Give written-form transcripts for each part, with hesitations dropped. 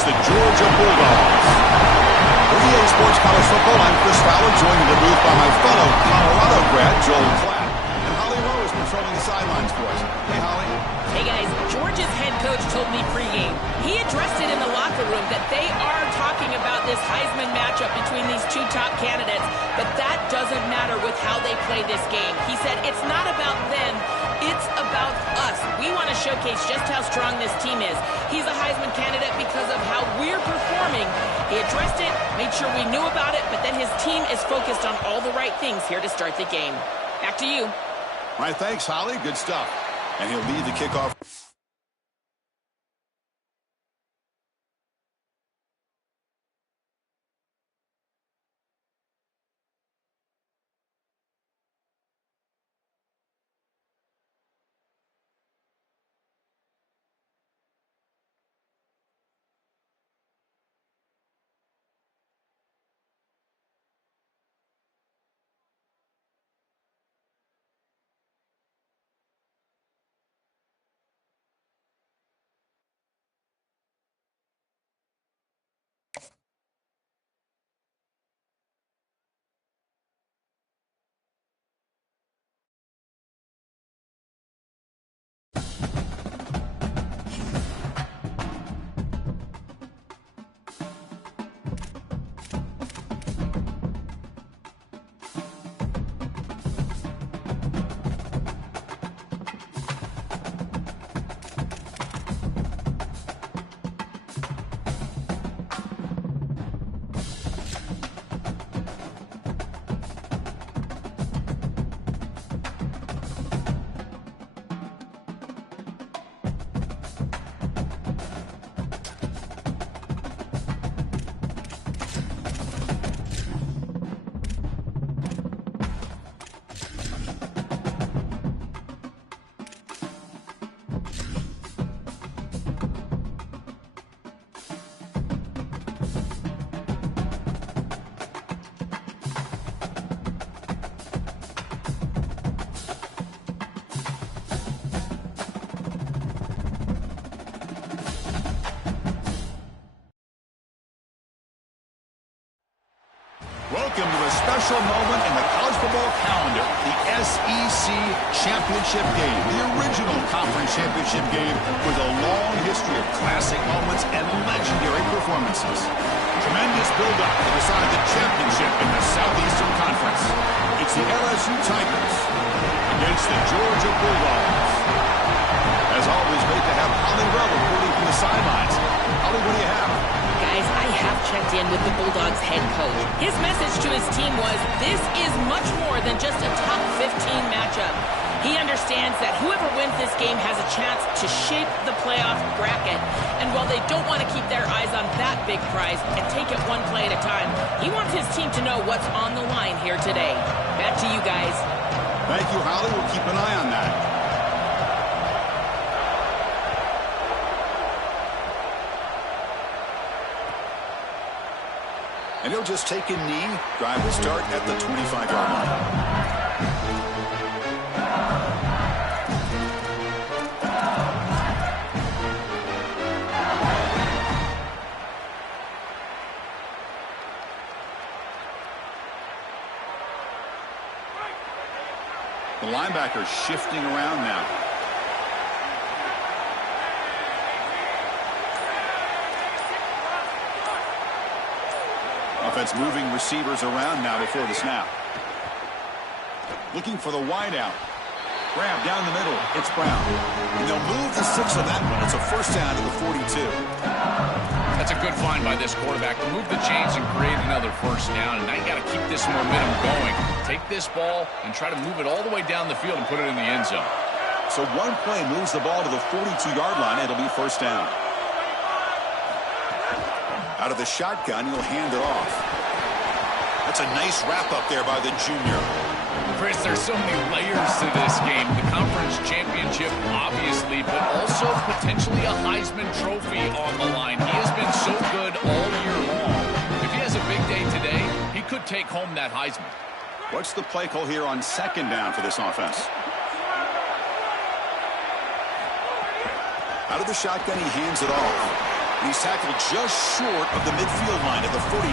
against the Georgia Bulldogs. For EA Sports College Football, I'm Chris Fowler, joined in the booth by my fellow Colorado grad, Joel Klatt. And Holly Rowe is patrolling the sidelines for us. Hey, Holly. Hey, guys. Georgia's head coach told me pregame. He addressed it in the locker room that they are talking about this Heisman matchup between these two top candidates, but that doesn't matter with how they play this game. He said it's not about them, it's about us. We want to showcase just how strong this team is. He's a Heisman candidate because of how we're performing. He addressed it, made sure we knew about it, but then his team is focused on all the right things here to start the game. Back to you. All right, thanks, Holly. Good stuff. And he'll lead the kickoff. Welcome to a special moment in the college football calendar, the SEC Championship Game, the original conference championship game with a long history of classic moments and legendary performances. Tremendous build-up to decide the championship in the Southeastern Conference. It's the LSU Tigers against the Georgia Bulldogs. As always, great to have Holly Rowe reporting from the sidelines. Holly, what do you have? Guys, I have checked in with the Bulldogs head coach. His message to his team was, this is much more than just a top 15 matchup. He understands that whoever wins this game has a chance to shape the playoff bracket. And while they don't want to keep their eyes on that big prize and take it one play at a time, he wants his team to know what's on the line here today. Back to you guys. Thank you, Holly. We'll keep an eye on that. And he'll just take a knee. Drive will start at the 25-yard line. The linebacker shifting around now. Offense moving receivers around now before the snap. Looking for the wideout. Grab down the middle. It's Brown. And they'll move the 6 on that one. It's a first down to the 42. That's a good find by this quarterback to move the chains and create another first down. And now you got to keep this momentum going. Take this ball and try to move it all the way down the field and put it in the end zone. So one play moves the ball to the 42-yard line. It'll be first down. Out of the shotgun, he'll hand it off. That's a nice wrap-up there by the junior. Chris, there's so many layers to this game. The conference championship, obviously, but also potentially a Heisman Trophy on the line. He has been so good all year long. If he has a big day today, he could take home that Heisman. What's the play call here on second down for this offense? Out of the shotgun, he hands it off. He's tackled just short of the midfield line at the 49.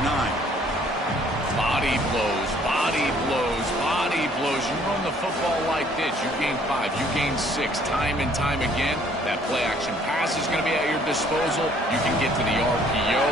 Body blows, body blows, body blows. You run the football like this, you gain 5, you gain 6, time and time again. That play-action pass is going to be at your disposal. You can get to the RPO.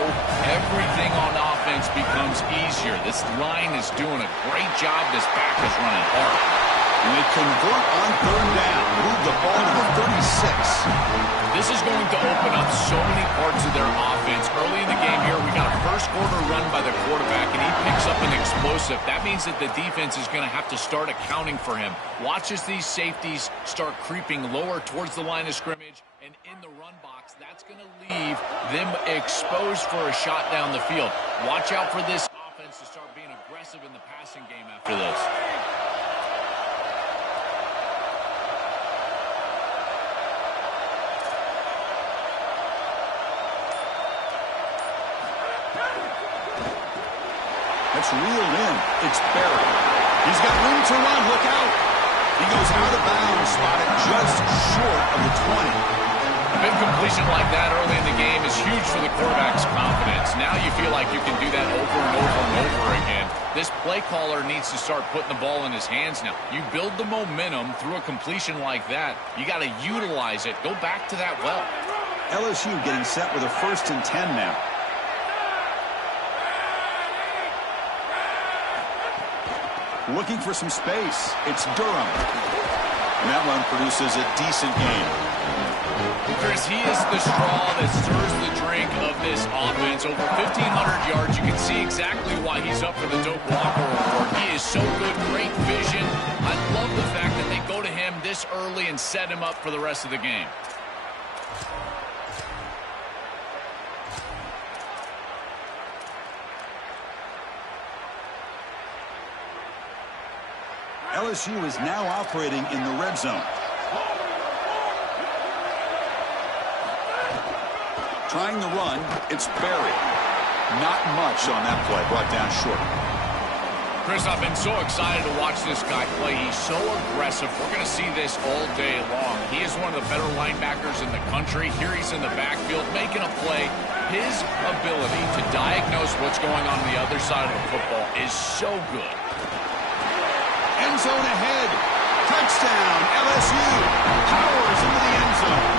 Everything on offense becomes easier. This line is doing a great job. This back is running hard. And they convert on third down. Move the ball to the 36. This is going to open up so many parts of their offense. Early in the game here, we got a first-quarter run by the quarterback, and he picks up an explosive. That means that the defense is going to have to start accounting for him. Watch as these safeties start creeping lower towards the line of scrimmage, and in the run box, that's going to leave them exposed for a shot down the field. Watch out for this offense to start being aggressive in the passing game after this. It's reeled in. It's Barry. He's got room to run. Look out. He goes out of bounds, spotted just short of the 20. A big completion like that early in the game is huge for the quarterback's confidence. Now you feel like you can do that over and over and over again. This play caller needs to start putting the ball in his hands now. You build the momentum through a completion like that. You got to utilize it. Go back to that well. LSU getting set with a 1st and 10 now. Looking for some space. It's Durham. And that run produces a decent gain. Chris, he is the straw that stirs the drink of this offense. Over 1,500 yards. You can see exactly why he's up for the Doak Walker Award. He is so good. Great vision. I love the fact that they go to him this early and set him up for the rest of the game. LSU is now operating in the red zone. Trying the run, it's Barry. Not much on that play, brought down short. Chris, I've been so excited to watch this guy play. He's so aggressive. We're going to see this all day long. He is one of the better linebackers in the country. Here he's in the backfield making a play. His ability to diagnose what's going on the other side of the football is so good. End zone ahead. Touchdown, LSU. Powers into the end zone.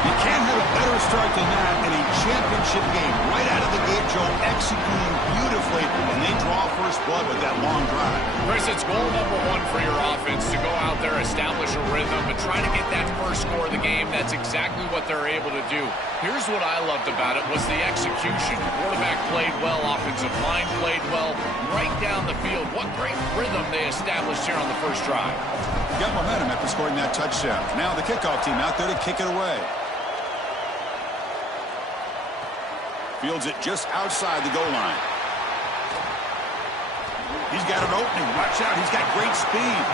You can't have a better start than that in a championship game. Right out of the gate, Joe, executing beautifully, and they draw first blood with that long drive. Chris, it's goal number 1 for your offense to go out there, establish a rhythm, and try to get that first score of the game. That's exactly what they're able to do. Here's what I loved about it was the execution. Quarterback played well, offensive line played well, right down the field. What great rhythm they established here on the first drive. Got momentum after scoring that touchdown. Now the kickoff team out there to kick it away. Fields it just outside the goal line. He's got an opening. Watch out. He's got great speed.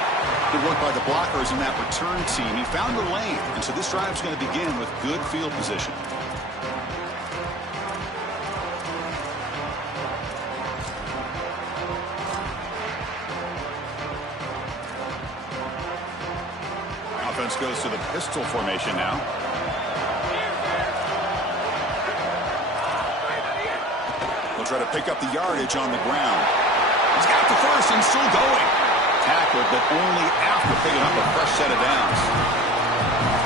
Good work by the blockers in that return team. He found the lane, and so this drive is going to begin with good field position. Offense goes to the pistol formation now. They'll try to pick up the yardage on the ground. He's got the first and still going. Tackled, but only after picking up a fresh set of downs.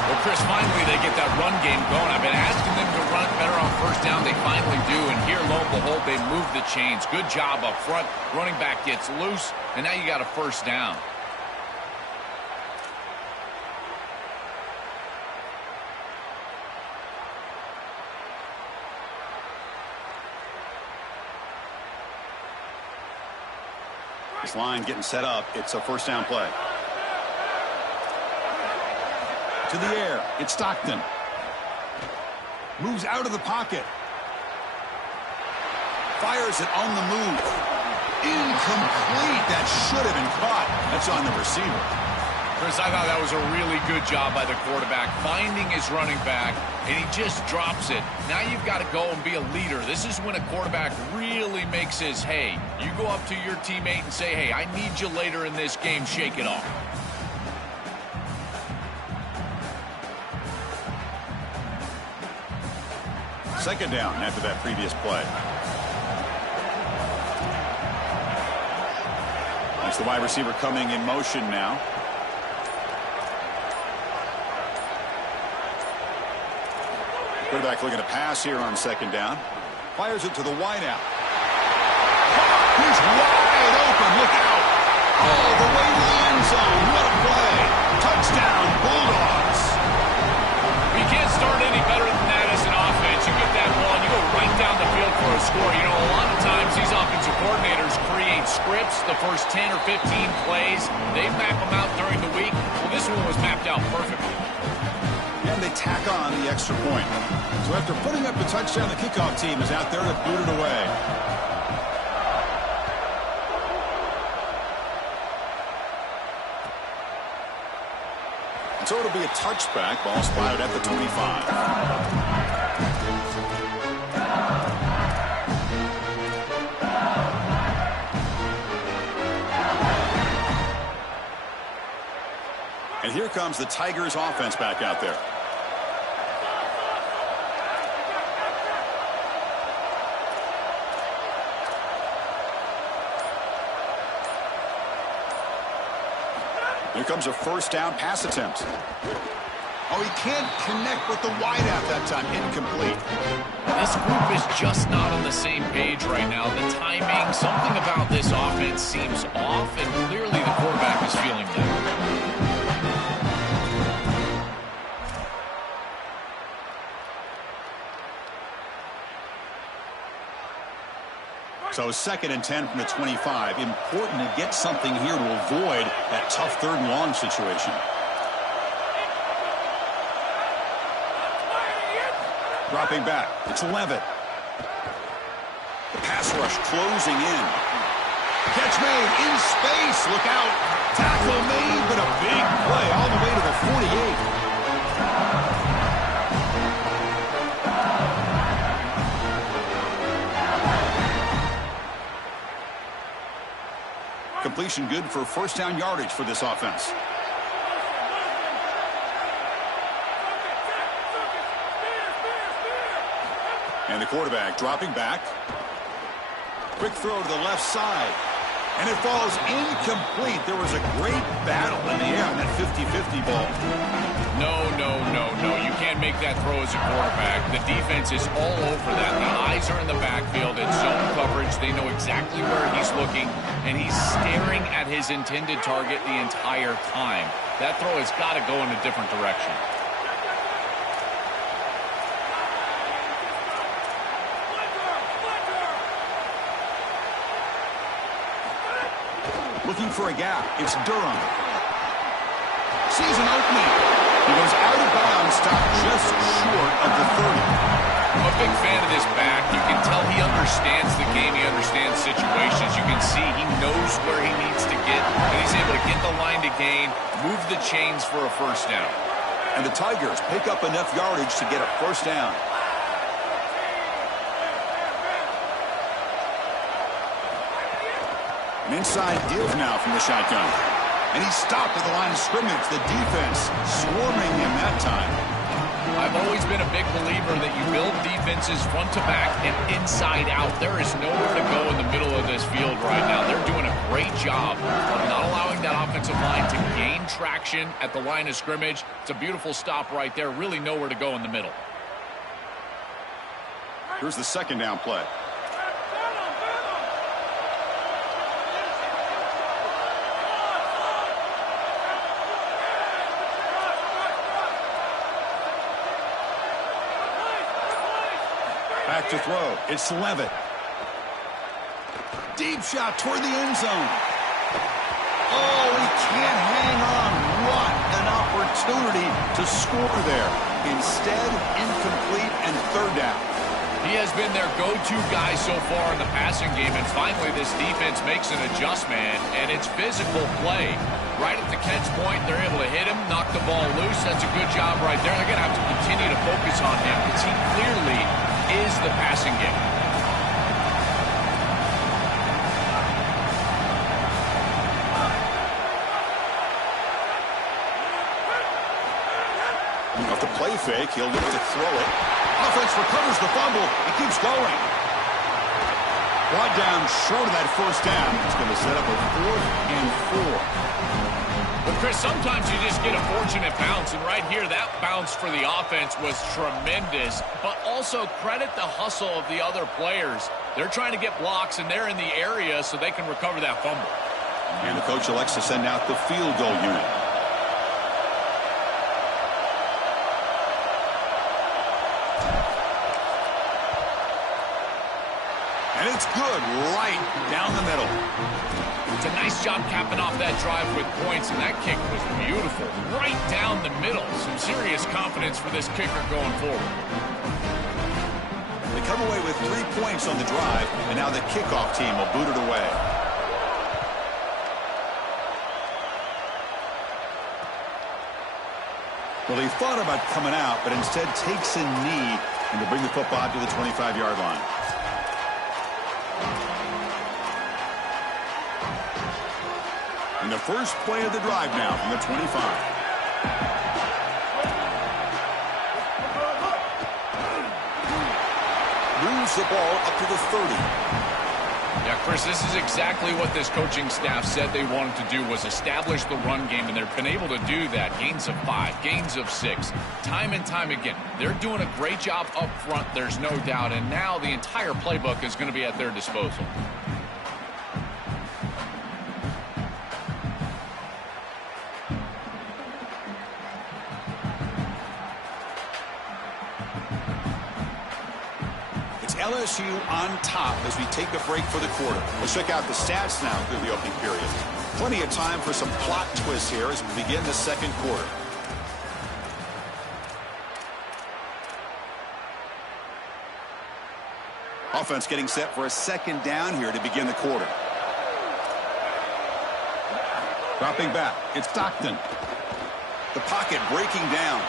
Well, Chris, finally they get that run game going. I've been asking them to run better on first down. They finally do, and here, lo and behold, they move the chains. Good job up front. Running back gets loose, and now you got a first down. This line getting set up. It's a first down play. To the air. It's Stockton. Moves out of the pocket. Fires it on the move. Incomplete. That should have been caught. That's on the receiver. Chris, I thought that was a really good job by the quarterback, finding his running back, and he just drops it. Now you've got to go and be a leader. This is when a quarterback really makes his hay. You go up to your teammate and say, hey, I need you later in this game. Shake it off. Second down after that previous play. That's the wide receiver coming in motion now. Quarterback looking to pass here on second down. Fires it to the wideout. He's wide open. Look out. All the way to the end zone. What a play. Touchdown, Bulldogs. You can't start any better than that as an offense. You get that ball and you go right down the field for a score. You know, a lot of times these offensive coordinators create scripts, the first 10 or 15 plays. They map them out during the week. Well, this one was mapped out perfectly. And they tack on the extra point. So after putting up the touchdown, the kickoff team is out there to boot it away. And so it'll be a touchback. Ball spotted at the 25. And here comes the Tigers offense back out there. Here comes a first down pass attempt. Oh, he can't connect with the wideout that time. Incomplete. This group is just not on the same page right now. The timing, something about this offense seems off, and clearly the quarterback is feeling that. So second and 10 from the 25. Important to get something here to avoid that tough third and long situation. Dropping back. It's Levitt. The pass rush closing in. Catch made in space. Look out. Tackle made, but a big play all the way to the 48. Completion good for first down yardage for this offense. And the quarterback dropping back. Quick throw to the left side. And it falls incomplete. There was a great battle in the air on that 50-50 ball. No. You can't make that throw as a quarterback. The defense is all over that. The eyes are in the backfield. It's zone coverage. They know exactly where he's looking, and he's staring at his intended target the entire time. That throw has got to go in a different direction. Looking for a gap. It's Durham. Sees an opening. He goes out of bounds, stopped just short of the 30. I'm a big fan of this back. You can tell he understands the game. He understands situations. You can see he knows where he needs to get, and he's able to get the line to gain, move the chains for a first down. And the Tigers pick up enough yardage to get a first down. An inside deals now from the shotgun. And he stopped at the line of scrimmage. The defense swarming him that time. I've always been a big believer that you build defenses front to back and inside out. There is nowhere to go in the middle of this field right now. They're doing a great job of not allowing that offensive line to gain traction at the line of scrimmage. It's a beautiful stop right there. Really nowhere to go in the middle. Here's the second down play. Back to throw. It's Levitt. Deep shot toward the end zone. Oh, he can't hang on. What an opportunity to score there. Instead, incomplete and third down. He has been their go-to guy so far in the passing game, and finally this defense makes an adjustment, and it's physical play. Right at the catch point, they're able to hit him, knock the ball loose. That's a good job right there. They're going to have to continue to focus on him because he clearly is the passing game. If the play fake. He'll look to throw it. Offense recovers the fumble. He keeps going. Brought down short of that first down. It's going to set up a 4th and 4. Well, Chris, sometimes you just get a fortunate bounce, and right here, that bounce for the offense was tremendous, but also credit the hustle of the other players. They're trying to get blocks, and they're in the area so they can recover that fumble. And the coach elects to send out the field goal unit. And it's good right down the middle. It's a nice job capping off that drive with points, and that kick was beautiful. Right down the middle. Some serious confidence for this kicker going forward. They come away with 3 points on the drive, and now the kickoff team will boot it away. Well, he thought about coming out, but instead takes a knee and to bring the football to the 25-yard line. And the first play of the drive now from the 25. Moves the ball up to the 30. Yeah, Chris, this is exactly what this coaching staff said they wanted to do, was establish the run game, and they've been able to do that. Gains of 5, gains of 6, time and time again. They're doing a great job up front, there's no doubt, and now the entire playbook is going to be at their disposal. LSU on top as we take a break for the quarter. Let's check out the stats now through the opening period. Plenty of time for some plot twists here as we begin the second quarter. Offense getting set for a second down here to begin the quarter. Dropping back, it's Stockton. The pocket breaking down.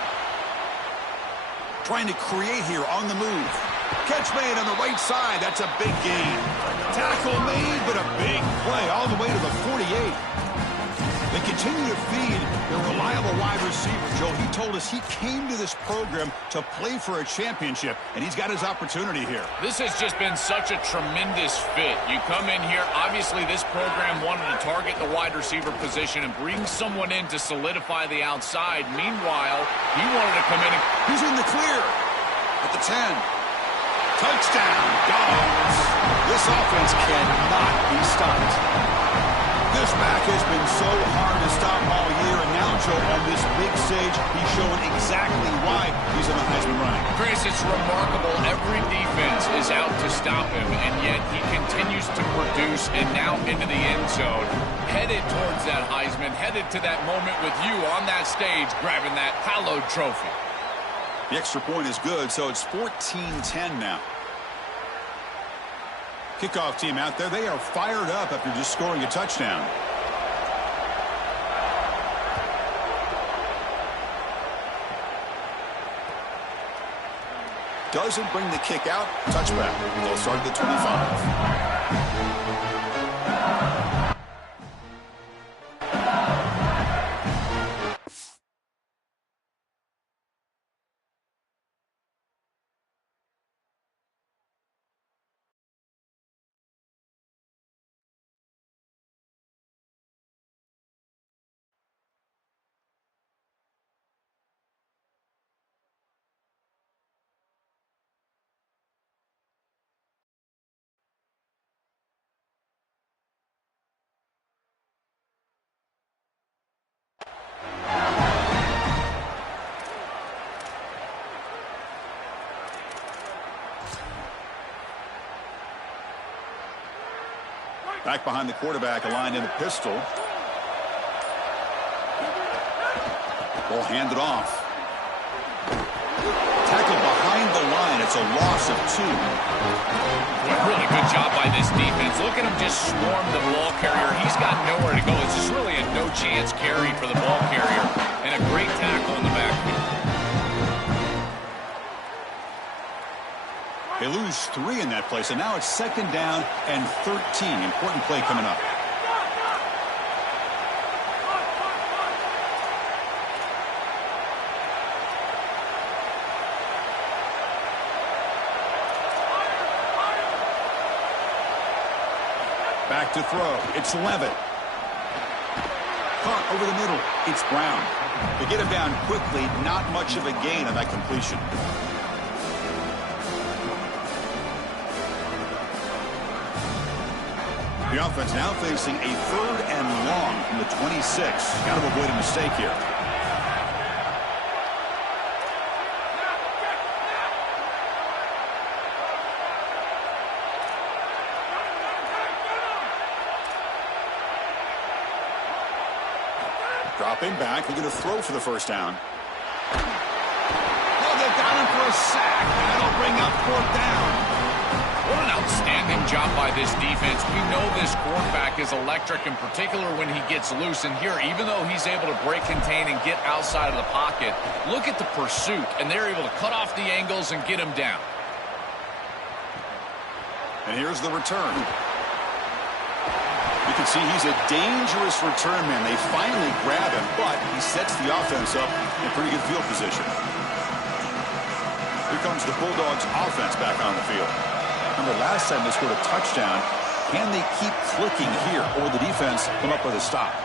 Trying to create here on the move. Catch made on the right side. That's a big gain. Tackle made, but a big play all the way to the 48. They continue to feed their reliable wide receiver. Joe, he told us he came to this program to play for a championship, and he's got his opportunity here. This has just been such a tremendous fit. You come in here, obviously this program wanted to target the wide receiver position and bring someone in to solidify the outside. Meanwhile, he wanted to come in and... He's in the clear at the 10. Touchdown, Dogs. This offense cannot be stopped. This back has been so hard to stop all year, and now, Joe, on this big stage, he's showing exactly why he's in the Heisman running. Chris, it's remarkable. Every defense is out to stop him, and yet he continues to produce, and now into the end zone, headed towards that Heisman, headed to that moment with you on that stage, grabbing that hallowed trophy. The extra point is good, so it's 14-10 now. Kickoff team out there, they are fired up after just scoring a touchdown. Doesn't bring the kick out. Touchback. They'll start at the 25. Back behind the quarterback, aligned in the pistol. Ball handed off. Tackled behind the line. It's a loss of 2. Really good job by this defense. Look at him just swarm the ball carrier. He's got nowhere to go. It's just really a no-chance carry for the ball carrier. And a great tackle in the backfield. They lose 3 in that play, so now it's second down and 13. Important play coming up. Back to throw. It's Levitt. Caught over the middle. It's Brown. They get him down quickly. Not much of a gain on that completion. The offense now facing a 3rd and long from the 26. Got to avoid a mistake here. Dropping back, they're going to throw for the first down. Oh, they've got him for a sack. That'll bring up 4th down. What an outstanding job by this defense. We know this quarterback is electric, in particular when he gets loose. And here, even though he's able to break, contain, and get outside of the pocket, look at the pursuit. And they're able to cut off the angles and get him down. And here's the return. You can see he's a dangerous return man. They finally grab him, but he sets the offense up in pretty good field position. Here comes the Bulldogs offense back on the field. Remember, last time they scored a touchdown. Can they keep clicking here, or will the defense come up with a stop?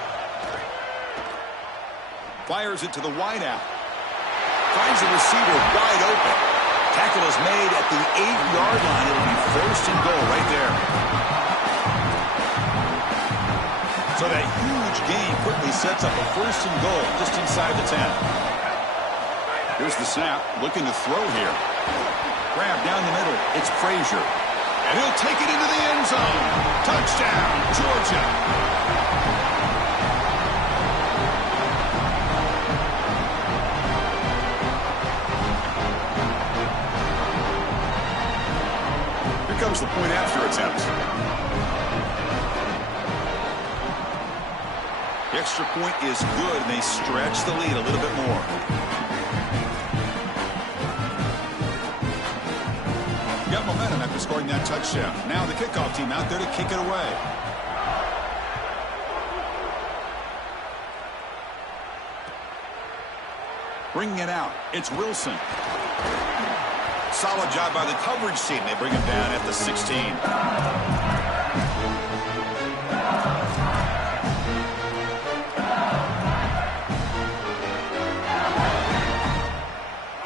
Fires it to the wideout. Finds the receiver wide open. Tackle is made at the 8-yard line. It'll be 1st and goal right there. So that huge gain quickly sets up a 1st and goal just inside the 10. Here's the snap, looking to throw here. Grab down the middle. It's Frazier. And he'll take it into the end zone. Touchdown, Georgia. Here comes the point after attempt. The extra point is good, and they stretch the lead a little bit more. Got momentum after scoring that touchdown. Now the kickoff team out there to kick it away. Bringing it out, it's Wilson. Solid job by the coverage team. They bring him down at the 16.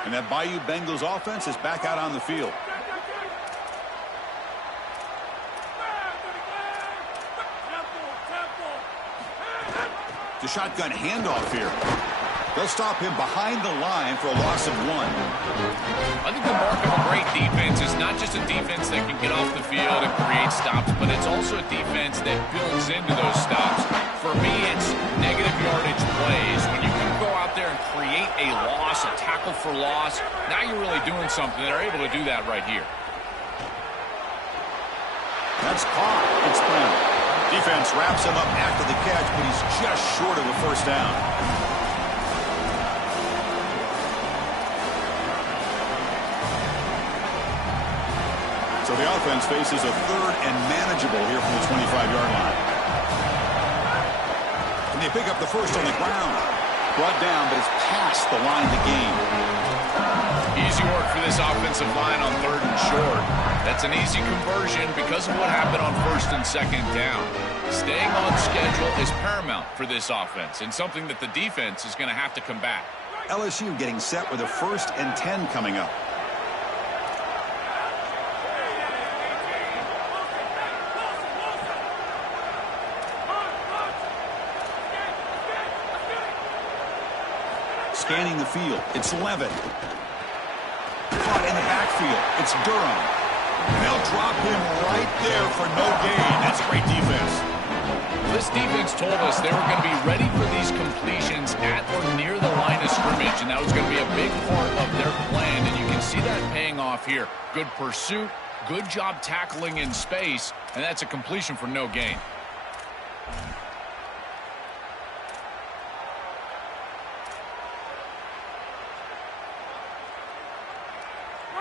And that Bayou Bengals offense is back out on the field. The shotgun handoff here. They'll stop him behind the line for a loss of 1. I think the mark of a great defense is not just a defense that can get off the field and create stops, but it's also a defense that builds into those stops. For me, it's negative yardage plays. When you can go out there and create a loss, a tackle for loss, now you're really doing something. They're able to do that right here. That's caught. It's Brown. Defense wraps him up after the catch, but he's just short of a 1st down. So the offense faces a 3rd and manageable here from the 25-yard line. And they pick up the first on the ground. Brought down, but it's past the line to gain. Easy work for this offensive line on 3rd and short. That's an easy conversion because of what happened on 1st and 2nd down. Staying on schedule is paramount for this offense and something that the defense is going to have to combat. LSU getting set with a 1st and 10 coming up. Scanning the field, it's Levitt. Caught in the backfield, it's Durham. And they'll drop him right there for no gain. That's great defense. This defense told us they were going to be ready for these completions at or near the line of scrimmage, and that was going to be a big part of their plan, and you can see that paying off here. Good pursuit, good job tackling in space, and that's a completion for no gain.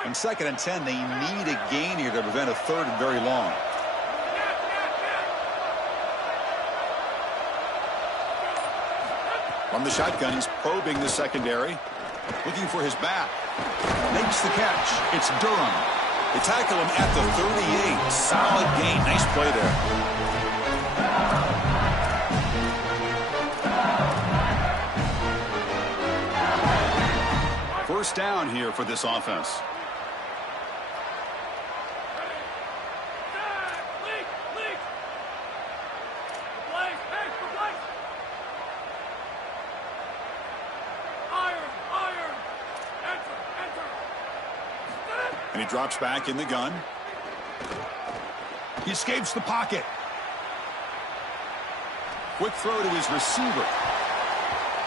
On 2nd and 10, they need a gain here to prevent a 3rd and very long. From the shotgun, he's probing the secondary, looking for his back. Makes the catch. It's Durham. They tackle him at the 38. Solid gain. Nice play there. First down here for this offense. And he drops back in the gun. He escapes the pocket. Quick throw to his receiver.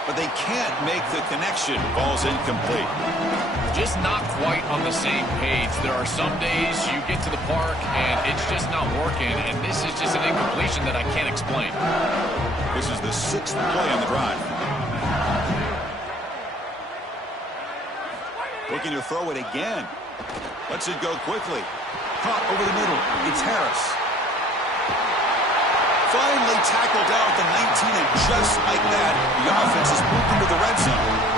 But they can't make the connection. Ball's incomplete. Just not quite on the same page. There are some days you get to the park and it's just not working, and this is just an incompletion that I can't explain. This is the 6th play on the drive. Looking to throw it again. Lets it go quickly. Caught over the middle. It's Harris. Finally tackled down at the 19, and just like that, the offense has moved into the red zone.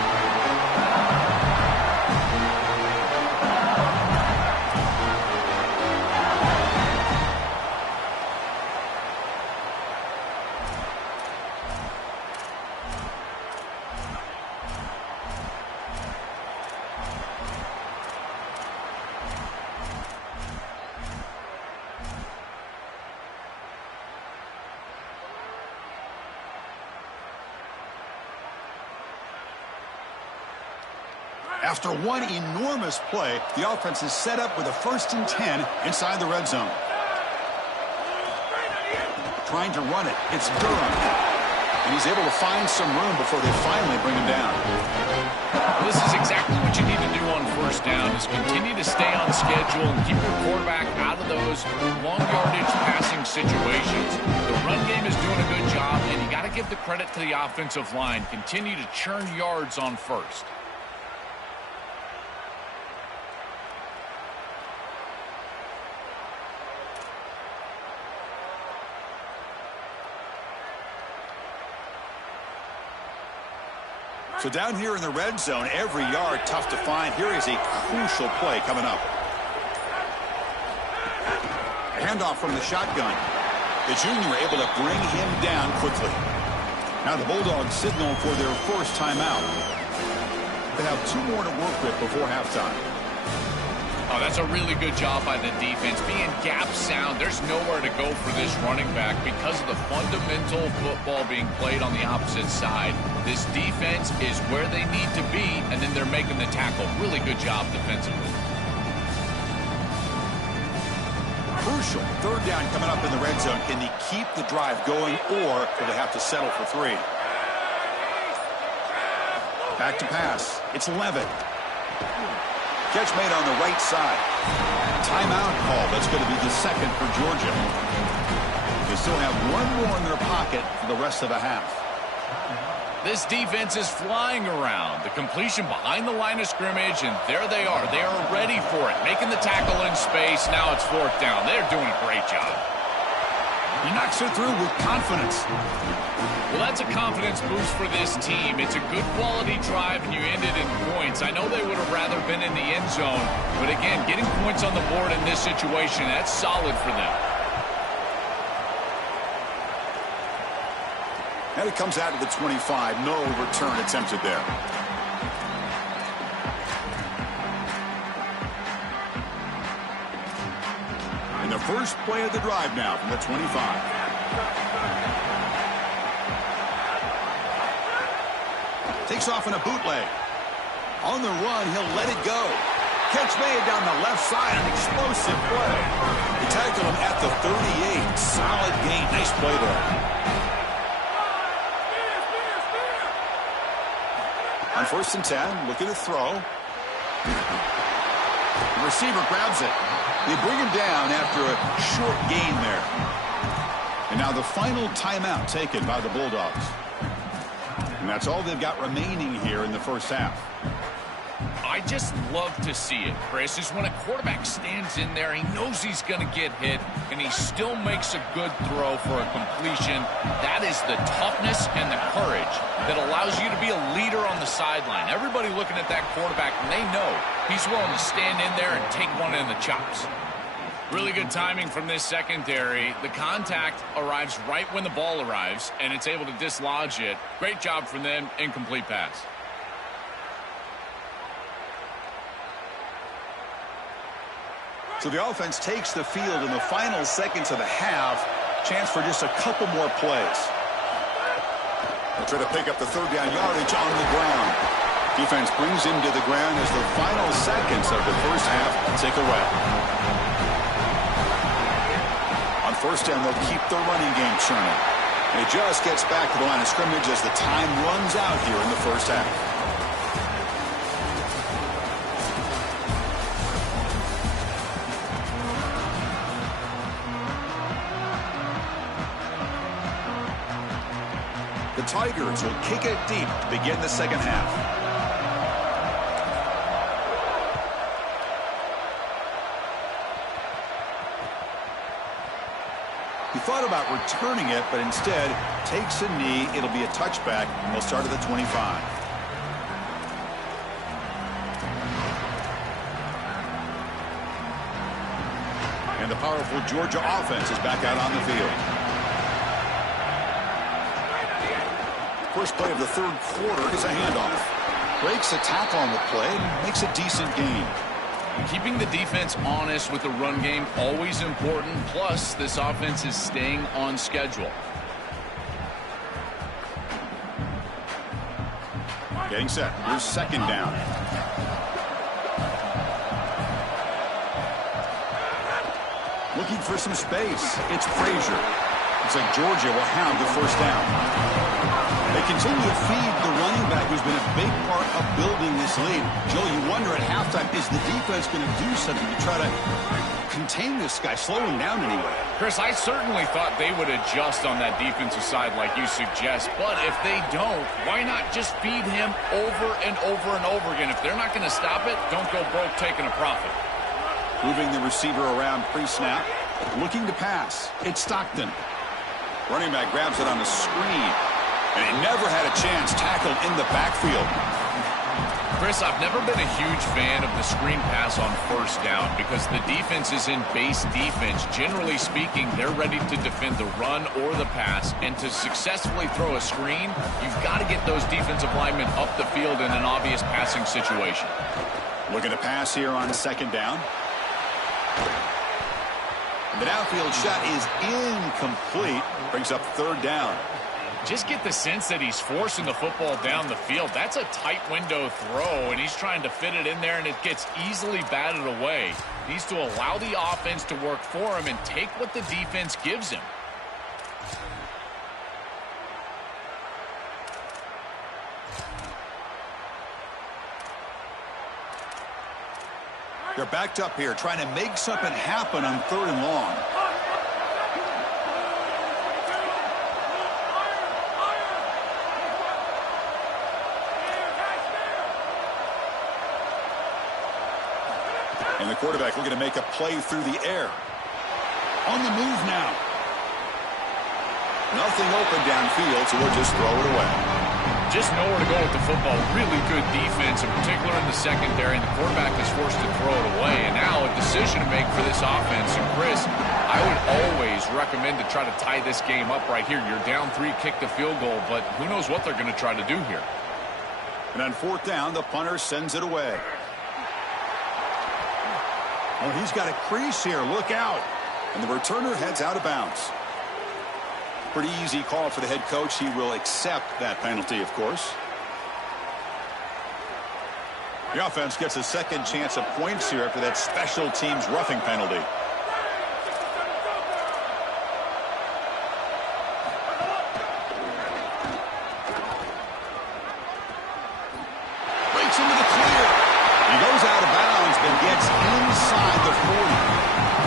After one enormous play, the offense is set up with a 1st and 10 inside the red zone. Trying to run it. It's Durham. And he's able to find some room before they finally bring him down. This is exactly what you need to do on first down, is continue to stay on schedule and keep your quarterback out of those long yardage passing situations. The run game is doing a good job, and you got to give the credit to the offensive line. Continue to churn yards on first. So down here in the red zone, every yard tough to find. Here is a crucial play coming up. A handoff from the shotgun. The junior able to bring him down quickly. Now the Bulldogs signal for their first timeout. They have 2 more to work with before halftime. Oh, that's a really good job by the defense. Being gap sound, there's nowhere to go for this running back because of the fundamental football being played on the opposite side. This defense is where they need to be, and then they're making the tackle. Really good job defensively. Crucial 3rd down coming up in the red zone. Can they keep the drive going, or do they have to settle for 3? Back to pass. It's Levitt. Catch made on the right side. Timeout call. That's going to be the 2nd for Georgia. They still have 1 more in their pocket for the rest of the half. This defense is flying around. The completion behind the line of scrimmage, and there they are. They are ready for it. Making the tackle in space. Now it's 4th down. They're doing a great job. He knocks it through with confidence. Well, that's a confidence boost for this team. It's a good quality drive, and you end it in points. I know they would have rather been in the end zone, but again, getting points on the board in this situation, that's solid for them. And it comes out of the 25. No return attempted there. And the first play of the drive now from the 25. Takes off in a bootleg. On the run, he'll let it go. Catch made down the left side, an explosive play. They tackle him at the 38. Solid gain. Nice play there. On 1st and 10, looking to throw. The receiver grabs it. They bring him down after a short gain there. And now the final timeout taken by the Bulldogs. And that's all they've got remaining here in the first half. I just love to see it, Chris, is when a quarterback stands in there, he knows he's going to get hit, and he still makes a good throw for a completion. That is the toughness and the courage that allows you to be a leader on the sideline. Everybody looking at that quarterback, and they know he's willing to stand in there and take one in the chops. Really good timing from this secondary. The contact arrives right when the ball arrives, and it's able to dislodge it. Great job from them. Incomplete pass. So the offense takes the field in the final seconds of the half. Chance for just a couple more plays. They'll try to pick up the third down yardage on the ground. Defense brings him to the ground as the final seconds of the first half tick away. On first down, they'll keep the running game churning. And it just gets back to the line of scrimmage as the time runs out here in the first half. The Tigers will kick it deep to begin the second half. He thought about returning it, but instead takes a knee. It'll be a touchback, and they'll start at the 25. And the powerful Georgia offense is back out on the field. First play of the third quarter is a handoff. Breaks a tackle on the play and makes a decent gain. Keeping the defense honest with the run game, always important. Plus, this offense is staying on schedule. Getting set. Here's second down. Looking for some space. It's Frazier. Looks like Georgia will have the first down. They continue to feed the running back, who's been a big part of building this lead. Joe, you wonder at halftime, is the defense going to do something to try to contain this guy, slow him down anyway? Chris, I certainly thought they would adjust on that defensive side like you suggest. But if they don't, why not just feed him over and over and over again? If they're not going to stop it, don't go broke taking a profit. Moving the receiver around pre-snap. Looking to pass. It's Stockton. Running back grabs it on the screen. And he never had a chance tackled in the backfield. Chris, I've never been a huge fan of the screen pass on first down because the defense is in base defense. Generally speaking, they're ready to defend the run or the pass. And to successfully throw a screen, you've got to get those defensive linemen up the field in an obvious passing situation. Looking to pass here on second down. The downfield shot is incomplete. Brings up third down. Just get the sense that he's forcing the football down the field. That's a tight window throw, and he's trying to fit it in there, and it gets easily batted away. He needs to allow the offense to work for him and take what the defense gives him. They're backed up here, trying to make something happen on third and long. And the quarterback looking to make a play through the air. On the move now. Nothing open downfield, so we'll just throw it away. Just nowhere to go with the football. Really good defense, in particular in the secondary, and the quarterback is forced to throw it away. And now a decision to make for this offense. And Chris, I would always recommend to try to tie this game up right here. You're down 3, kick the field goal, but who knows what they're going to try to do here. And on fourth down, the punter sends it away. Oh, he's got a crease here. Look out. And the returner heads out of bounds. Pretty easy call for the head coach. He will accept that penalty, of course. The offense gets a second chance at points here after that special teams roughing penalty. Breaks into the clear. He goes out of bounds, but gets inside the 40.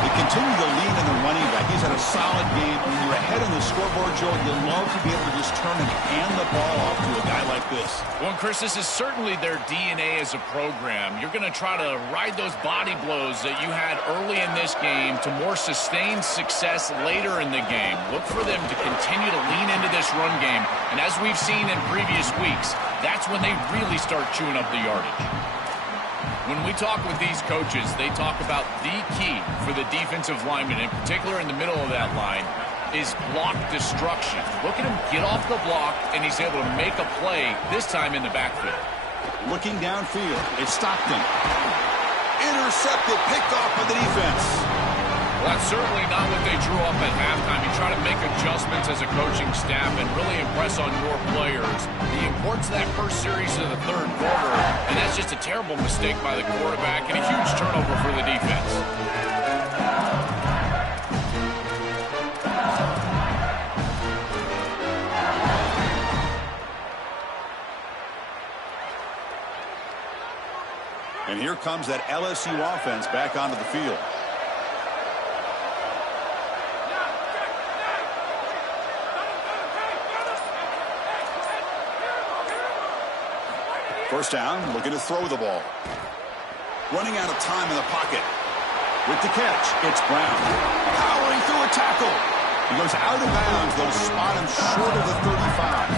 They continue to lean in the running back. Yeah, he's had a solid game. When you're ahead on the scoreboard, Joe, you love to be able to just turn and hand the ball off to a guy like this. Well, Chris, this is certainly their DNA as a program. You're going to try to ride those body blows that you had early in this game to more sustained success later in the game. Look for them to continue to lean into this run game. And as we've seen in previous weeks, that's when they really start chewing up the yardage. When we talk with these coaches, they talk about the key for the defensive lineman, in particular in the middle of that line, is block destruction. Look at him get off the block, and he's able to make a play, this time in the backfield. Looking downfield, it's Stockton. Intercepted, picked off by the defense. Well, that's certainly not what they drew up at halftime. You try to make adjustments as a coaching staff and really impress on your players. The importance of that first series of the third quarter, and that's just a terrible mistake by the quarterback and a huge turnover for the defense. And here comes that LSU offense back onto the field. First down, looking to throw the ball. Running out of time in the pocket. With the catch, it's Brown. Powering through a tackle. He goes out of bounds. They'll spot him short of the 35.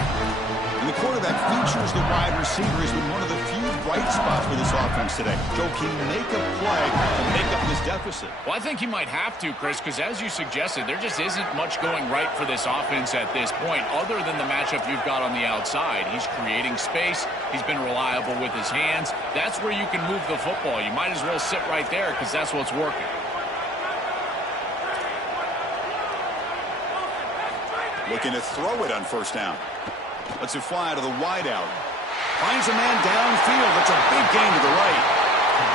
And the quarterback features the wide receiver. He's been one of the few bright spots for this offense today. Joe, can he make a play to make up this deficit? Well, I think he might have to, Chris, because as you suggested, there just isn't much going right for this offense at this point, other than the matchup you've got on the outside. He's creating space. He's been reliable with his hands. That's where you can move the football. You might as well sit right there because that's what's working. Looking to throw it on first down. Lets it fly to the wideout. Finds a man downfield. That's a big gain to the right.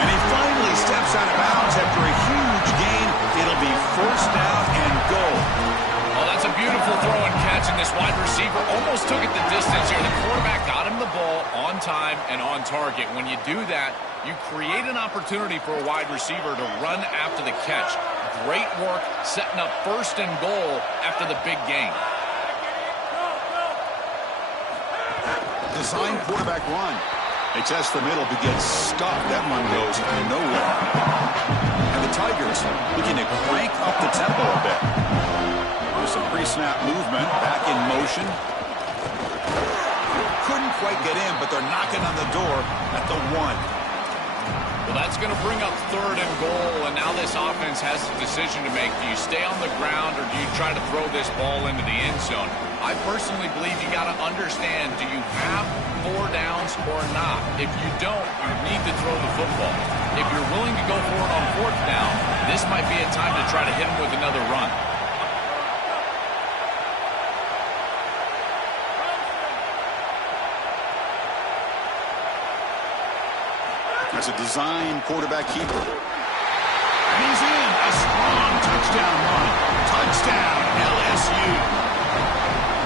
And he finally steps out of bounds after a huge gain. It'll be first down and goal. Oh, that's a beautiful throw and catch, and this wide receiver almost took it the distance here. The quarterback got him the ball on time and on target. When you do that, you create an opportunity for a wide receiver to run after the catch. Great work setting up first and goal after the big gain. Design quarterback run. They test the middle, but gets stuffed. That one goes nowhere. And the Tigers looking to crank up the tempo a bit. There's some pre-snap movement. Back in motion. Couldn't quite get in, but they're knocking on the door at the 1. Well, that's going to bring up third and goal, and now this offense has a decision to make. Do you stay on the ground, or do you try to throw this ball into the end zone? I personally believe you got to understand, do you have 4 downs or not? If you don't, you need to throw the football. If you're willing to go for it on 4th down, this might be a time to try to hit him with another run. As a design quarterback keeper. And he's in. A strong touchdown run. Touchdown, LSU.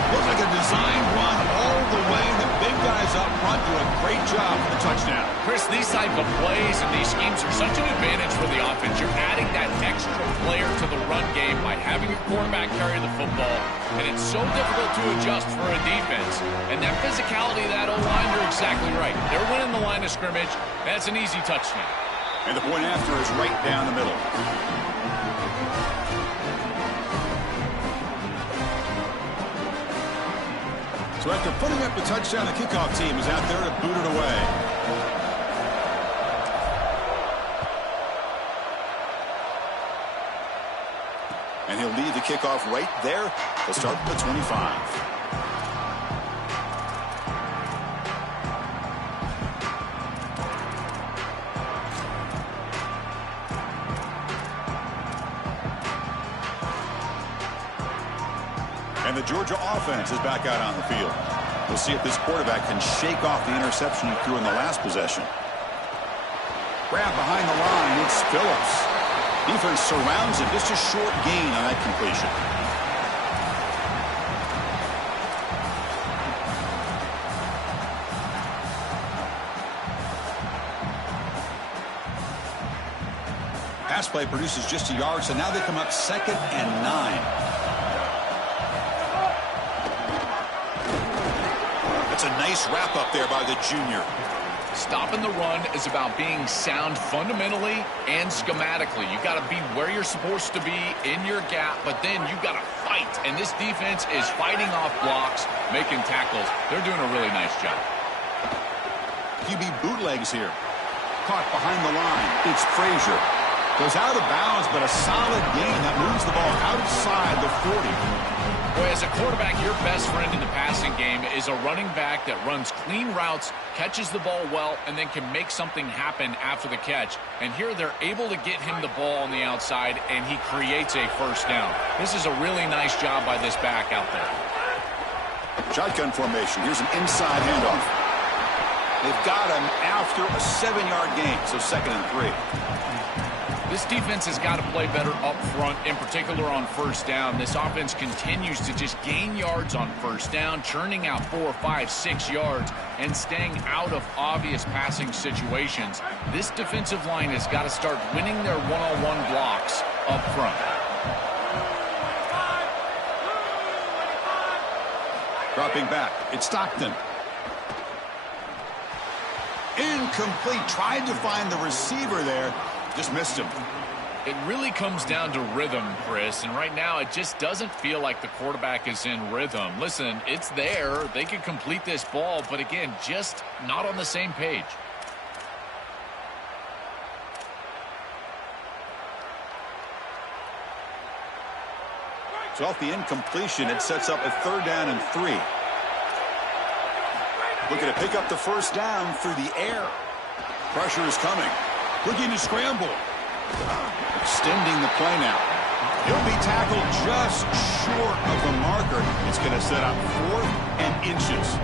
Looks like a design run all the way. The big guys up front do a great job for the touchdown. Chris, these type of plays and these schemes are such an advantage for the offense. You're adding that extra player to the run game by having your quarterback carry the football, and it's so difficult to adjust for a defense. And that physicality of that O-line, you're exactly right. They're winning the line of scrimmage. That's an easy touchdown. And the point after is right down the middle. So after putting up the touchdown, the kickoff team is out there to boot it away. And he'll lead the kickoff right there. They'll start at the 25. And the Georgia offense is back out on the field. We'll see if this quarterback can shake off the interception he threw in the last possession. Grab behind the line, it's Phillips. Defense surrounds him, just a short gain on that completion. Pass play produces just a yard, so now they come up 2nd and 9. That's a nice wrap up there by the junior. Stopping the run is about being sound fundamentally and schematically. You got to be where you're supposed to be in your gap, but then you got to fight. And this defense is fighting off blocks, making tackles. They're doing a really nice job. QB bootlegs here. Caught behind the line. It's Frazier. Goes out of bounds, but a solid gain that moves the ball outside the 40. Boy, as a quarterback, your best friend in the passing game is a running back that runs clean routes, catches the ball well, and then can make something happen after the catch. And here they're able to get him the ball on the outside, and he creates a first down. This is a really nice job by this back out there. Shotgun formation. Here's an inside handoff. They've got him after a 7-yard gain, so 2nd and 3. This defense has got to play better up front, in particular on first down. This offense continues to just gain yards on first down, churning out 4, 5, 6 yards, and staying out of obvious passing situations. This defensive line has got to start winning their one-on-one blocks up front. Dropping back, it's Stockton. Incomplete. Tried to find the receiver there. Just missed him. It really comes down to rhythm, Chris, and right now it just doesn't feel like the quarterback is in rhythm. Listen, it's there. They can complete this ball, but again, just not on the same page. So off the incompletion, it sets up a 3rd down and 3. Looking to pick up the first down through the air. Pressure is coming. Looking to scramble. Extending the play now. He'll be tackled just short of the marker. It's going to set up 4th and inches.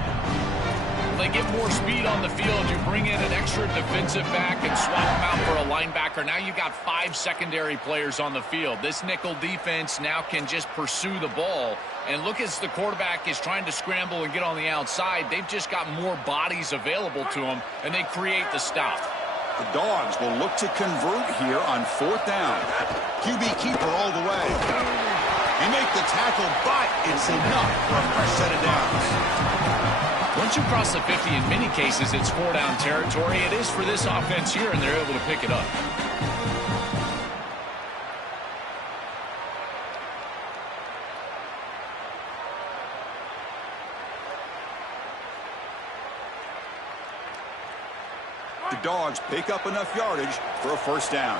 They get more speed on the field. You bring in an extra defensive back and swap them out for a linebacker. Now you've got 5 secondary players on the field. This nickel defense now can just pursue the ball. And look, as the quarterback is trying to scramble and get on the outside, they've just got more bodies available to them, and they create the stop. The Dogs will look to convert here on 4th down. QB keeper all the way. They make the tackle, but it's enough for a fresh set of downs. Once you cross the 50, in many cases, it's 4-down territory. It is for this offense here, and they're able to pick it up. The Dogs pick up enough yardage for a first down.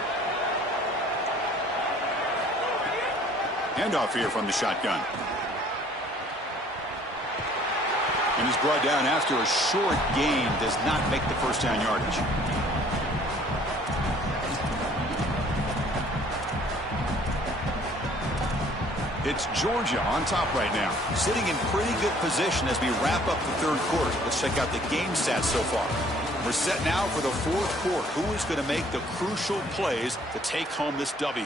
Handoff here from the shotgun. And he's brought down after a short gain. Does not make the first down yardage. It's Georgia on top right now. Sitting in pretty good position as we wrap up the 3rd quarter. Let's check out the game stats so far. We're set now for the 4th quarter. Who is going to make the crucial plays to take home this W?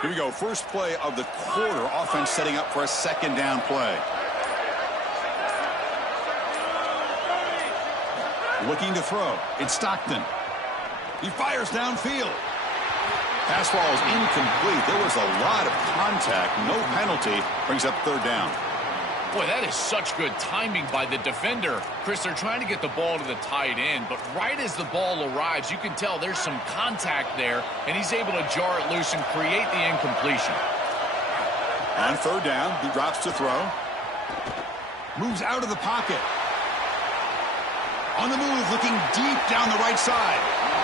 Here we go. First play of the quarter. Offense setting up for a 2nd down play. Looking to throw. It's Stockton. He fires downfield. Pass ball is incomplete. There was a lot of contact. No penalty. Brings up 3rd down. Boy, that is such good timing by the defender. Chris, they're trying to get the ball to the tight end, but right as the ball arrives, you can tell there's some contact there, and he's able to jar it loose and create the incompletion. On 3rd down, he drops to throw. Moves out of the pocket. On the move, looking deep down the right side.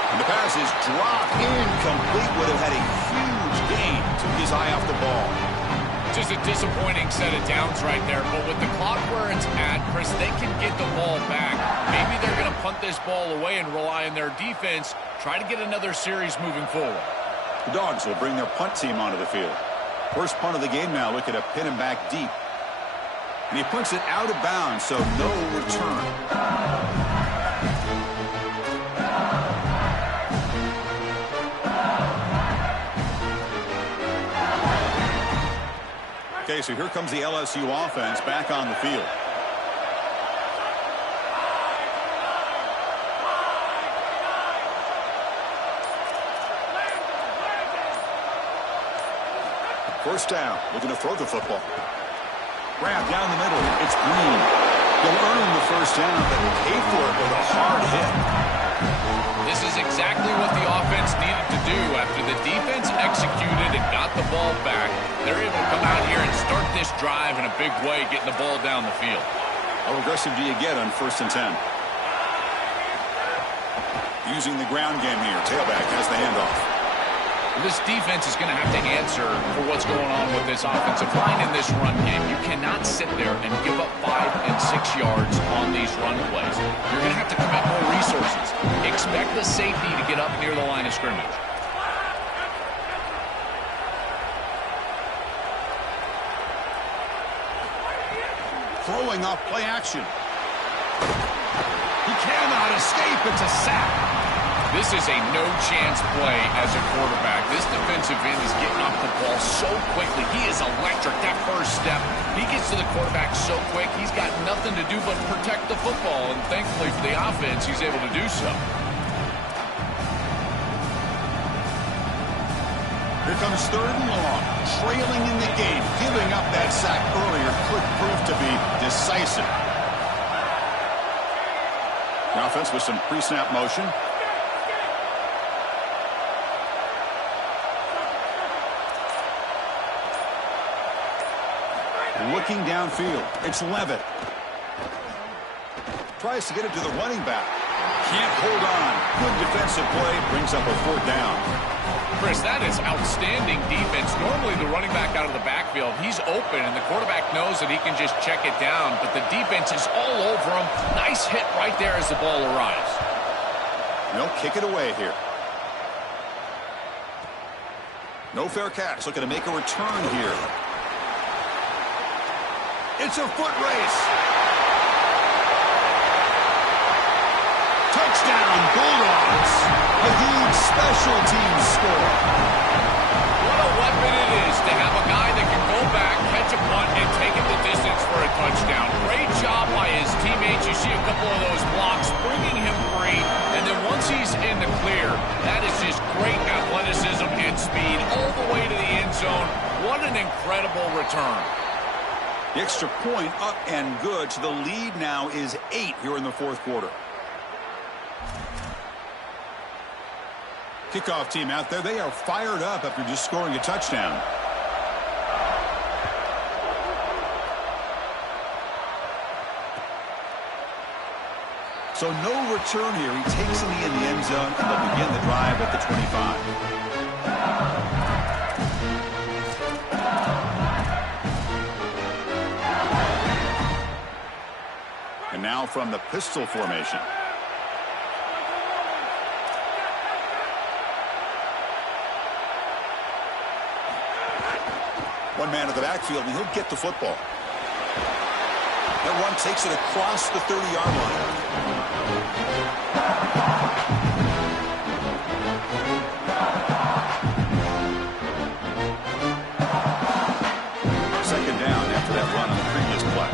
And the pass is dropped incomplete. Would have had a huge gain. Took his eye off the ball. Just a disappointing set of downs right there. But with the clock where it's at, Chris, they can get the ball back. Maybe they're going to punt this ball away and rely on their defense. Try to get another series moving forward. The Dogs will bring their punt team onto the field. First punt of the game now. Looking to pin him back deep. And he punts it out of bounds, so no return. Okay, Okay, so here comes the LSU offense back on the field. First down, looking to throw the football. Grab down the middle. It's Green. He'll earn the first down, but pay for it with a hard hit. This is exactly what the offense needed to do after the defense executed and got the ball back. They're able to come out here and start this drive in a big way, getting the ball down the field. How aggressive do you get on 1st and 10? Using the ground game here. Tailback has the handoff. This defense is going to have to answer for what's going on with this offensive line in this run game. You cannot sit there and give up 5 and 6 yards on these run plays. You're going to have to commit more resources. Expect the safety to get up near the line of scrimmage. Throwing off play action. He cannot escape. It's a sack. This is a no-chance play as a quarterback. This defensive end is getting off the ball so quickly. He is electric. That first step, he gets to the quarterback so quick, he's got nothing to do but protect the football. And thankfully for the offense, he's able to do so. Here comes 3rd and long. Trailing in the game. Giving up that sack earlier could prove to be decisive. The offense with some pre-snap motion. Looking downfield. It's Levitt. Tries to get it to the running back. Can't hold on. Good defensive play. Brings up a 4th down. Chris, that is outstanding defense. Normally the running back out of the backfield, he's open, and the quarterback knows that he can just check it down, but the defense is all over him. Nice hit right there as the ball arrives. They'll kick it away here. No fair catch. Looking to make a return here. It's a foot race. Touchdown, Bulldogs. A huge special teams score. What a weapon it is to have a guy that can go back, catch a punt, and take it the distance for a touchdown. Great job by his teammates. You see a couple of those blocks bringing him free, and then once he's in the clear, that is just great athleticism and speed all the way to the end zone. What an incredible return. The extra point up and good. So the lead now is 8 here in the 4th quarter. Kickoff team out there. They are fired up after just scoring a touchdown. So no return here. He takes it in the end zone, and they'll begin the drive at the 25. And now from the pistol formation. One man at the backfield, and he'll get the football. That one takes it across the 30-yard line. Second down after that run on the previous play.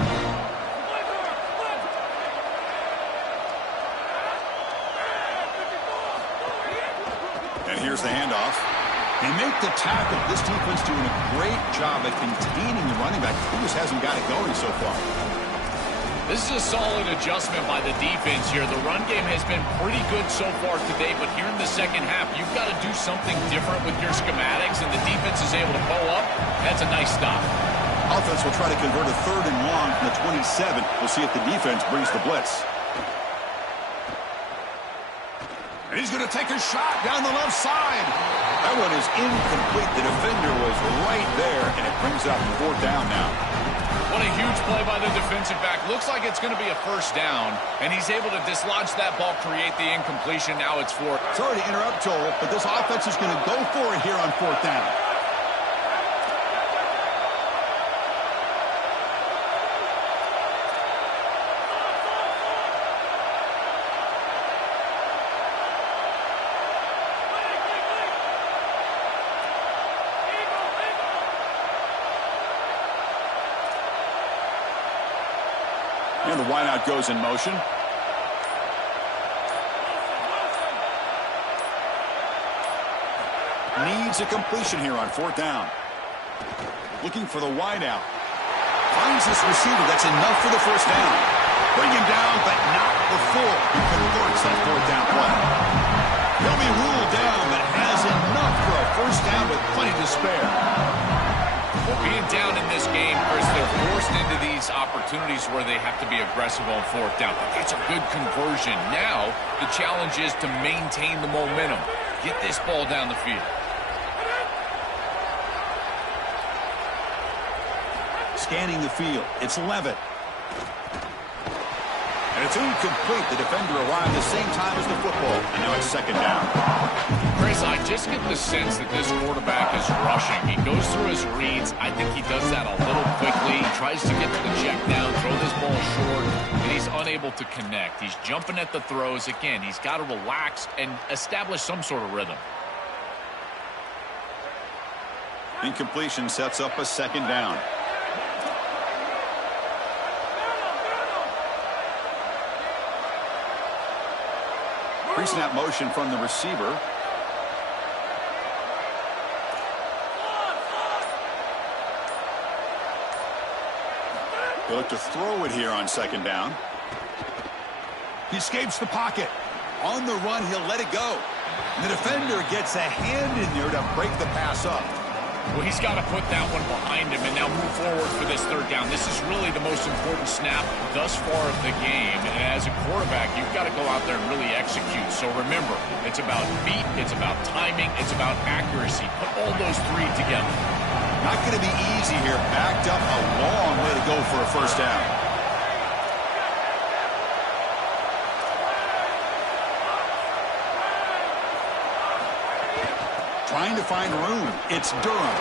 And here's the handoff. They make the tackle. This defense doing a great job at containing the running back. He just hasn't got it going so far. This is a solid adjustment by the defense here. The run game has been pretty good so far today, but here in the second half, you've got to do something different with your schematics, and the defense is able to pull up. That's a nice stop. Offense will try to convert a 3rd and long from the 27. We'll see if the defense brings the blitz. And he's going to take a shot down the left side. That one is incomplete. The defender was right there, and it brings up 4th down now. What a huge play by the defensive back. Looks like it's going to be a first down, and he's able to dislodge that ball, create the incompletion. Now it's 4th. Sorry to interrupt, Joel, but this offense is going to go for it here on 4th down. And the wideout goes in motion. Needs a completion here on 4th down. Looking for the wideout. Finds this receiver. That's enough for the 1st down. Bring him down, but not before he converts that 4th down play. He'll be ruled down, but has enough for a 1st down with plenty to spare. Well, being down in this game, Chris, they're forced into these opportunities where they have to be aggressive on 4th down. But that's a good conversion. Now, the challenge is to maintain the momentum. Get this ball down the field. Scanning the field. It's Levitt. And it's incomplete. The defender arrived the same time as the football. And now it's 2nd down. Chris, I just get the sense that this quarterback is rushing. He goes through his reads. I think he does that a little quickly. He tries to get to the check down, throw this ball short, and he's unable to connect. He's jumping at the throws. Again, he's got to relax and establish some sort of rhythm. Incompletion sets up a 2nd down. Pre-snap motion from the receiver. He'll look to throw it here on 2nd down. He escapes the pocket. On the run, he'll let it go. And the defender gets a hand in there to break the pass up. Well, he's got to put that one behind him and now move forward for this 3rd down. This is really the most important snap thus far of the game. And as a quarterback, you've got to go out there and really execute. So remember, it's about feet, it's about timing, it's about accuracy. Put all those 3 together. Not going to be easy here. Backed up a long way to go for a 1st down. Trying to find room. It's Durham.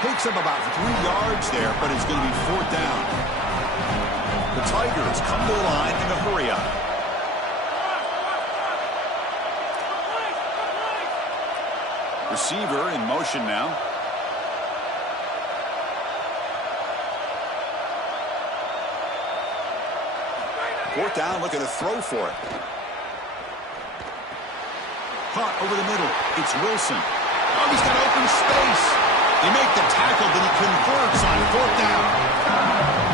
Picks up about 3 yards there, but it's going to be 4th down. The Tigers come to the line in a hurry up. Receiver in motion now. Fourth down, looking to throw for it. Caught over the middle. It's Wilson. Oh, he's got open space. They make the tackle, but he converts on 4th down.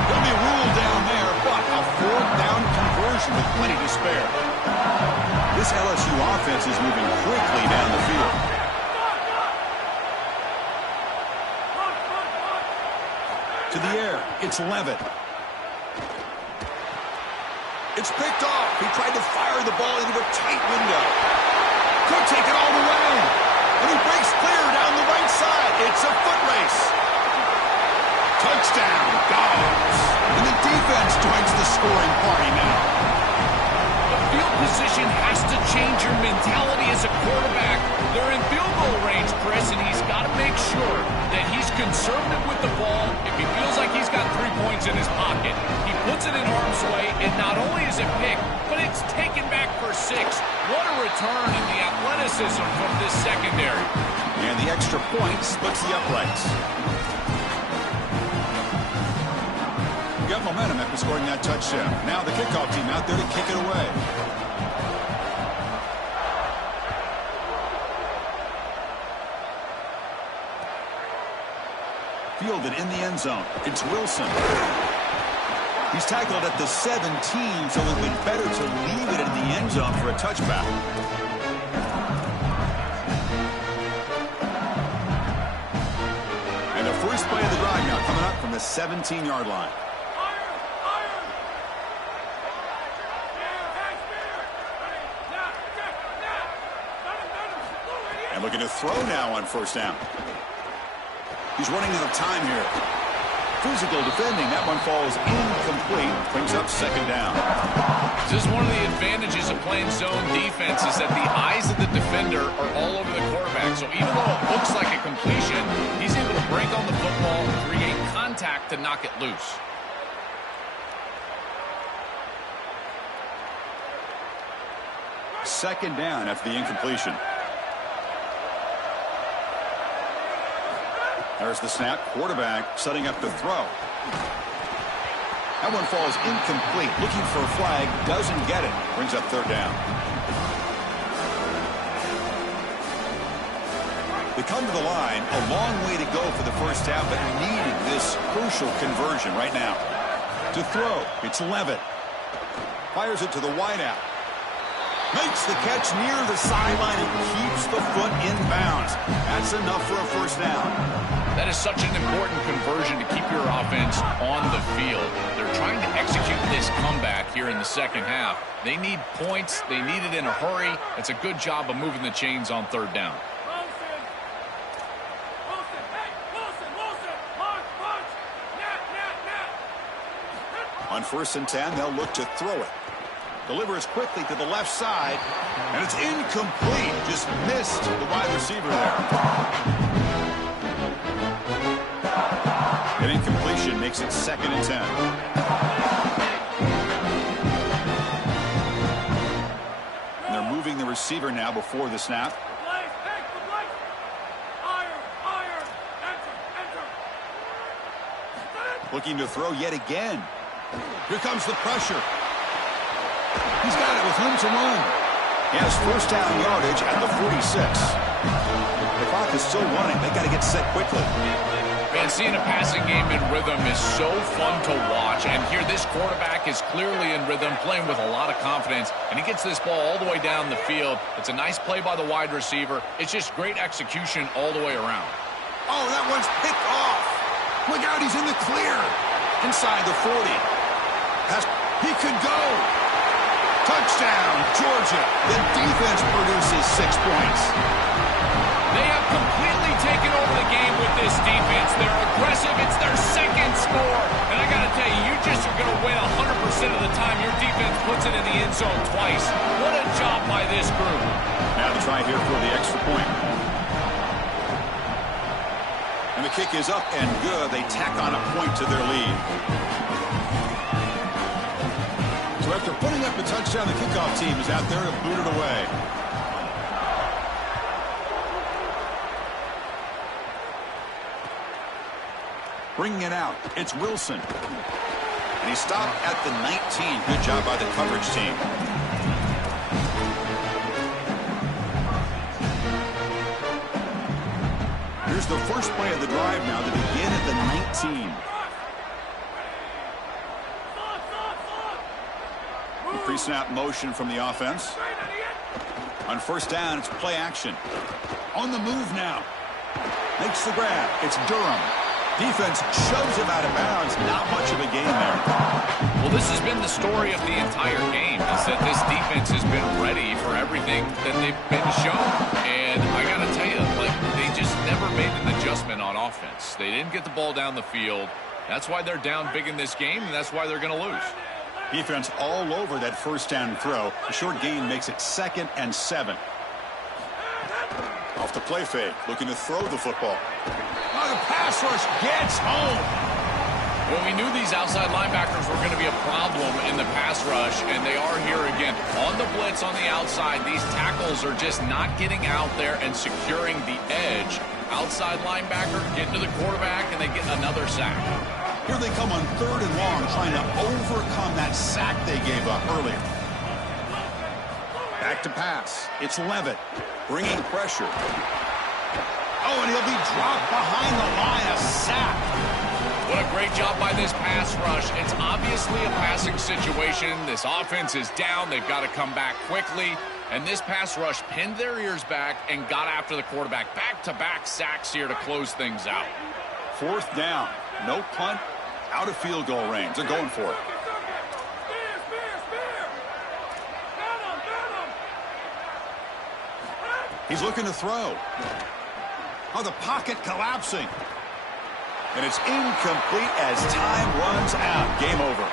He'll be ruled down there, but a 4th down conversion with plenty to spare. This LSU offense is moving quickly down the field. To the air, it's Levitt. It's picked off. He tried to fire the ball into a tight window. Could take it all the way. And he breaks clear down the right side. It's a foot race. Touchdown, Dogs. And the defense joins the scoring party now. The field position has to change your mentality as a quarterback. They're in field goal range, Chris, and he's got to make sure that he's conservative with the ball. If he feels like he's got 3 points in his pocket, he puts it in harm's way, and not only is it picked, but it's taken back for 6. What a return in the athleticism from this secondary. And the extra point splits the uprights. You got momentum after scoring that touchdown. Now the kickoff team out there to kick it away. Fielded in the end zone. It's Wilson. He's tackled at the 17, so it would be better to leave it in the end zone for a touchback. And the first play of the drive now coming up from the 17-yard line. And looking to throw now on 1st down. He's running out of time here. Physical defending. That one falls incomplete. Brings up 2nd down. This is one of the advantages of playing zone defense is that the eyes of the defender are all over the quarterback. So even though it looks like a completion, he's able to break on the football, create contact to knock it loose. Second down after the incompletion. There's the snap. Quarterback setting up to throw. That one falls incomplete. Looking for a flag. Doesn't get it. Brings up third down. They come to the line. A long way to go for the first half, but needing this crucial conversion right now. To throw, it's Levitt. Fires it to the wideout. Makes the catch near the sideline and keeps the foot in bounds. That's enough for a first down. That is such an important conversion to keep your offense on the field. They're trying to execute this comeback here in the second half. They need points. They need it in a hurry. It's a good job of moving the chains on third down. On 1st and 10, they'll look to throw it. Delivers quickly to the left side, and it's incomplete. Just missed the wide receiver there. An incompletion makes it 2nd and 10. And they're moving the receiver now before the snap. Looking to throw yet again. Here comes the pressure. He's got it with room to run. He has first down yardage at the 46. The clock is still running. They got to get set quickly. Man, seeing a passing game in rhythm is so fun to watch. And here, this quarterback is clearly in rhythm, playing with a lot of confidence. And he gets this ball all the way down the field. It's a nice play by the wide receiver. It's just great execution all the way around. Oh, that one's picked off. Look out, he's in the clear. Inside the 40. He could go. Touchdown, Georgia. The defense produces 6 points. They have completely taken over the game with this defense. They're aggressive. It's their second score. And I got to tell you, you just are going to win 100% of the time your defense puts it in the end zone twice. What a job by this group. Now to try here for the extra point. And the kick is up and good. They tack on a point to their lead. So after putting up a touchdown, the kickoff team is out there to boot it away. Bringing it out, it's Wilson. And he stopped at the 19. Good job by the coverage team. Here's the first play of the drive now to begin at the 19. Pre-snap motion from the offense. On first down, it's play action. On the move now. Makes the grab. It's Durham. Defense shoves him out of bounds. Not much of a game there. Well, this has been the story of the entire game, is that this defense has been ready for everything that they've been shown. And I got to tell you, they just never made an adjustment on offense. They didn't get the ball down the field. That's why they're down big in this game, and that's why they're going to lose. Defense all over that first down throw. The short gain makes it 2nd and 7. Off the play fake, looking to throw the football. Oh, the pass rush gets home. Well, we knew these outside linebackers were going to be a problem in the pass rush, and they are here again. On the blitz on the outside, these tackles are just not getting out there and securing the edge. Outside linebacker getting to the quarterback, and they get another sack. Here they come on 3rd and long, trying to overcome that sack they gave up earlier. Back to pass. It's Levitt, bringing pressure. Oh, and he'll be dropped behind the line, a sack. What a great job by this pass rush. It's obviously a passing situation. This offense is down. They've got to come back quickly. And this pass rush pinned their ears back and got after the quarterback. Back-to-back sacks here to close things out. 4th down. No punt. Out of field goal range. They're going for it. He's looking to throw. Oh, the pocket collapsing. And it's incomplete as time runs out. Game over.